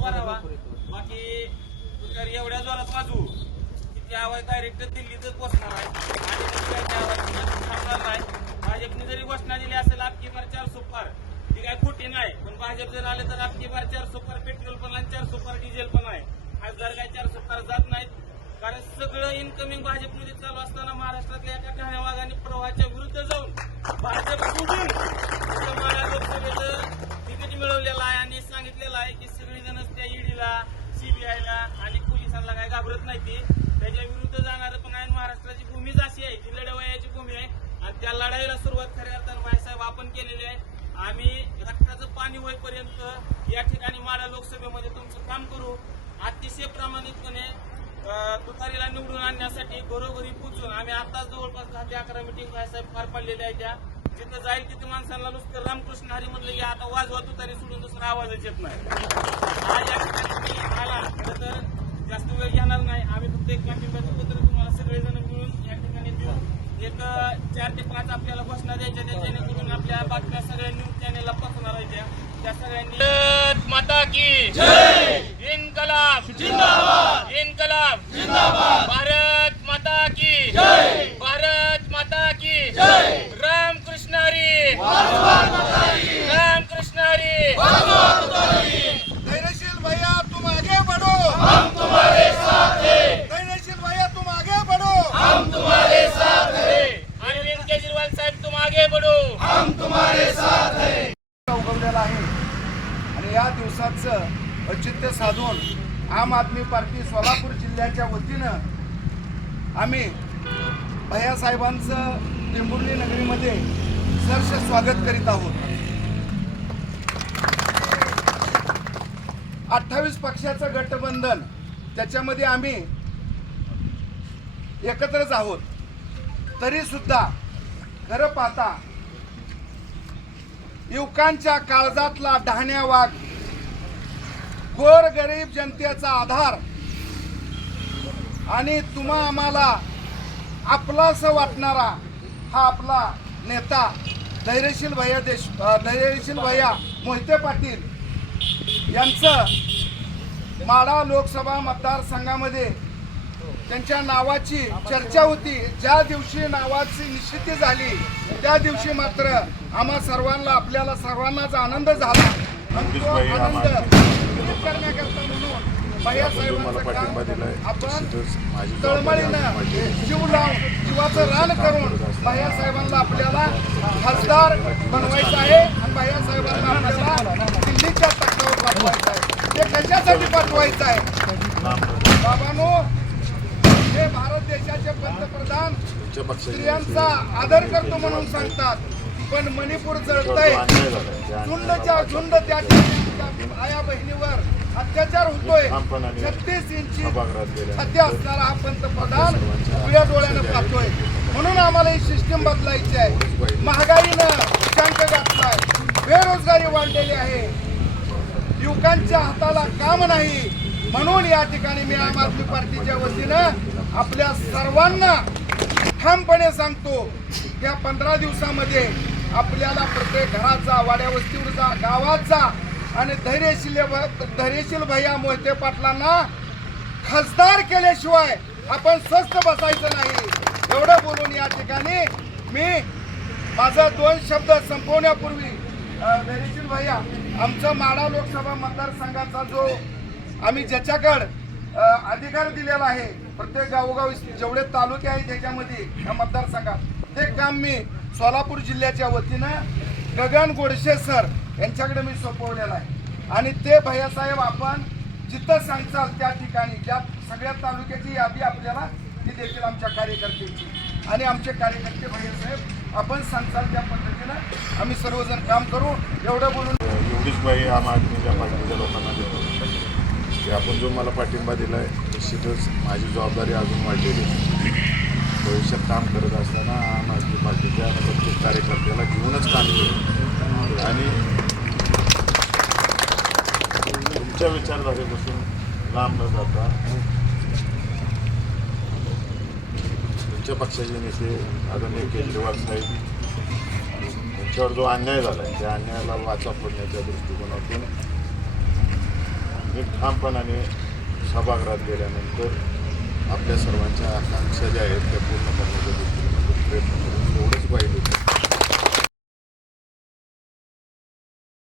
उभा राहा बाकी तुतारी एवढ्या जोरात वाजू की ती आवाज डायरेक्ट दिल्लीतच बसणार आहे. थांबणार नाही भाजपने जरी घोषणा दिली असेल आपकी बार चार सुपार ती काय खोटी नाही. पण भाजप जर आले तर आपकी बार चार सुपार पेट्रोल पण आणि चार सुपार डिझेल पण आहे. खासदार काय चार सुपार जात नाहीत कारण सगळं इन्कमिंग भाजपमध्ये चालू असताना महाराष्ट्रातल्या एका ठाण्या वाघाने प्रवाहाच्या विरुद्ध जाऊन भाजप सोडून इथं मला लोकसभेचं तिकीट मिळवलेलं आहे आणि सांगितलेलं आहे की सगळीजण त्या ईडीला सीबीआयला आणि पोलिसांना काय घाबरत नाही ती त्याच्या विरुद्ध जाणार पण आहे महाराष्ट्राची भूमीच अशी आहे की लढवयाची भूमी आहे. आणि त्या लढाईला सुरुवात खऱ्या अर्थानं भाईसाहेब आपण केलेली आहे. आम्ही रक्ताचं पाणी होईपर्यंत या ठिकाणी माडा लोकसभेमध्ये तुमचं काम करू. अतिशय प्रामाणिकपणे तुतारीला निवडून आणण्यासाठी घरोघरी पोचून आम्ही आताच जवळपास दहा ते अकरा मिटिंग भाईसाहेब पार पाडलेल्या आहेत त्या. जिथं जाईल तिथे माणसांना नुसतं रामकृष्ण हरी म्हणलं की आता वाजवा तुतारी सोडून दुसरा आवाजच येत नाही. आज या ठिकाणी आला तर जास्त वेळ घेणार नाही. आम्ही फक्त एक पाठिंब्याचं पत्र तुम्हाला सगळेजण मिळून या ठिकाणी देऊन एक चार ते पाच आपल्याला घोषणा द्यायच्या त्या जेणेकरून आपल्या बातम्या सगळ्या न्यूज चॅनेलला पोहोचणार आहेत त्या. त्या सगळ्यांनी माता की इनकलाब जिंदाबाद इनकलाब जिंदाबाद भारत माता की भारत माता की राम कृष्ण हरी राम कृष्ण हरी धैर्यशील भैया तुम आगे बढ़ो हम तुम्हारे साथ हैं धैर्यशील भैया तुम आगे बढ़ो अरविंद केजरीवाल साहेब तुम आगे बढ़ो उगवलेला आहे आणि या औचित्य साधून आम आदमी पार्टी सोलापूर जिल्ह्याच्या वतीनं आम्ही भैयासाहेबांचं टेंबुर्ली नगरीमध्ये सहर्ष स्वागत करीत आहोत. अठ्ठावीस पक्षाचं गठबंधन त्याच्यामध्ये आम्ही एकत्रच आहोत. तरी सुद्धा खरं पाहता युवकांच्या काळजातला डहाण्या वाघ गोर गरीब जनतेचा आधार. आणि तुम्हा आम्हाला आपलासं वाटणारा हा आपला नेता धैर्यशील भैया देश धैर्यशील भैया मोहिते पाटील यांचं माडा लोकसभा मतदारसंघामध्ये त्यांच्या नावाची चर्चा होती. ज्या दिवशी नावाची निश्चिती झाली त्या दिवशी मात्र आम्हा सर्वांना आपल्याला सर्वांनाच आनंद झाला. आणि तो आनंद. जीवाचं रान करून भैयासाहेबांना आपल्याला खासदार बनवायचं आहे आणि आपल्याला दिल्लीच्या तक्रावर पाठवायचं आहे. ते कशासाठी पाठवायचं आहे? बाबांनो हे भारत देशाचे पंतप्रधान स्त्रियांचा आदर करतो म्हणून सांगतात. पण मणिपूर जळतय. झुंडच्या झुंड त्या आया बहिणीवर अत्याचार होतोय. छत्तीस इंची सध्या असणारा हा पंतप्रधान उघड्या डोळ्यानं पाहतोय. म्हणून आम्हाला ही सिस्टीम बदलायची आहे. महागाईनं शंक घातलाय. बेरोजगारी वाढलेली आहे. युवकांच्या हाताला काम नाही. म्हणून या ठिकाणी मी आम आदमी पार्टीच्या वतीनं आपल्या सर्वांना ठामपणे सांगतो या पंधरा दिवसामध्ये आपल्याला प्रत्येक घरात जा वाड्या वस्तीवर जा गावात जा आणि धैर्यशील धैर्यशील भैया मोहिते पाटलांना खासदार केल्याशिवाय आपण स्वस्थ बसायचं नाही. एवढं बोलून या ठिकाणी मी माझा दोन शब्द संपवण्यापूर्वी धैर्यशील भैया आमचं माडा लोकसभा मतदारसंघाचा जो आम्ही ज्याच्याकडं अधिकार दिलेला आहे प्रत्येक गावोगावी जेवढे तालुके आहेत त्याच्यामध्ये या मतदारसंघात ते काम मी सोलापूर जिल्ह्याच्या वतीनं गगन गोडशे सर यांच्याकडे मी सोपवलेला आहे. आणि ते भैयासाहेब आपण जिथं सांगचाल त्या ठिकाणी ज्या सगळ्या तालुक्याची यादी आपल्याला ती देखील आमच्या कार्यकर्त्यांची. आणि आमचे कार्यकर्ते भैयासाहेब आपण सांगचाल त्या पद्धतीनं आम्ही सर्वजण काम करू. एवढं बोलून एवढीच बाई आम आदमीच्या पार्टीच्या लोकांना देतो. की आपण जो मला पाठिंबा दिला आहे निश्चितच माझी जबाबदारी अजून वाढलेली आहे. भविष्यात काम करत असताना आम आदमी पार्टीच्या प्रत्येक कार्यकर्त्याला घेऊनच काम करू. आणि तुमच्या विचारधारेपासून लांब न जाता तुमच्या पक्षाचे नेते आदरणीय केजरीवाल साहेब यांच्यावर जो अन्याय झाला आहे त्या अन्यायाला वाचा फोडण्याच्या दृष्टिकोनातून मी ठामपणाने सभागृहात गेल्यानंतर आपल्या सर्वांच्या आकांक्षा ज्या आहेत त्या पूर्ण करण्याच्या दृष्टीने प्रयत्न करून एवढंच